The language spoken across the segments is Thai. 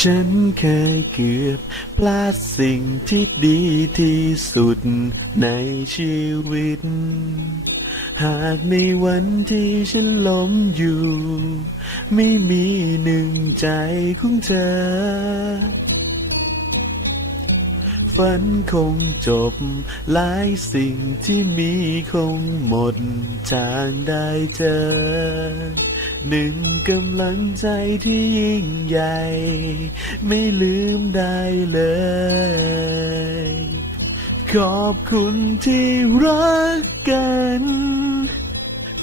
ฉันเคยเกือบพลาดสิ่งที่ดีที่สุดในชีวิต หากในวันที่ฉันล้มอยู่ ไม่มีหนึ่งใจของเธอ ฝันคงจบ หลายสิ่งที่มีคงหมดจางได้เจอ หนึ่งกำลังใจที่ยิ่งใหญ่ ไม่ลืมได้เลย ขอบคุณที่รักกัน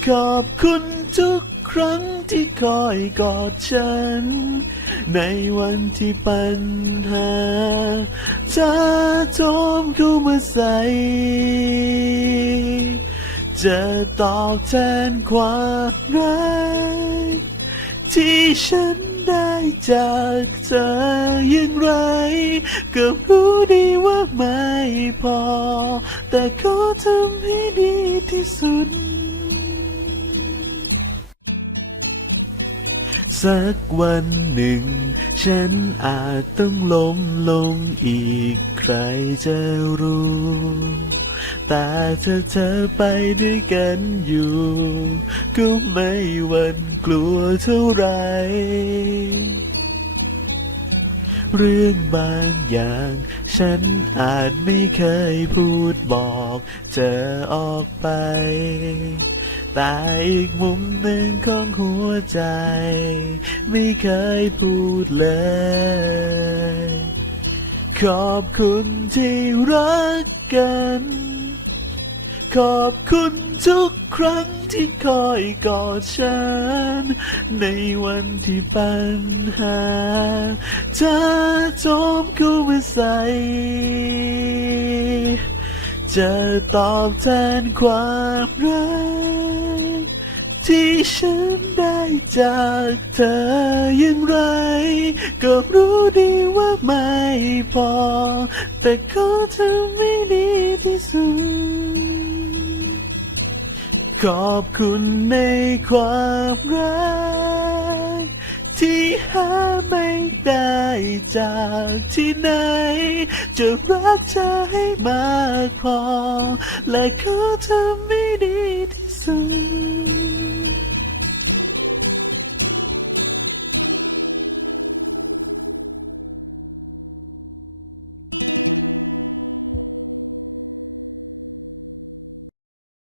ขอบคุณทุกครั้งที่คอยกอดฉัน ในวันที่ปัญหาจะโทมเข้ามาใส่ จะตอบแทนความรักที่ฉันได้จากเธออย่างไร ก็รู้ดีว่าไม่พอ แต่ก็ทำให้ดีที่สุด สักวันหนึ่ง ฉันอาจต้องล้มลงอีกใครจะรู้ แต่ถ้าเธอไปด้วยกันอยู่ ก็ไม่หวันกลัวเท่าไร เรื่องบางอย่าง ฉันอาจไม่เคยพูดบอกเธอออกไป แต่อีกมุมหนึ่งของหัวใจ ไม่เคยพูดเลย ขอบคุณที่รักกัน ขอบคุณทุกครั้งที่คอยกอดฉัน ในวันที่ปัญหาเธอโจมเข้ามาใส่จะตอบแทนความรัก ที่ฉันได้จากเธออย่างไร ก็รู้ดีว่าไม่พอ แต่ก็ทำไม่ดีที่สุด ขอบคุณในความรัก ที่หาไม่ได้จากที่ไหน จะรักเธอให้มากพอ และขอทำไม่ดีที่สุด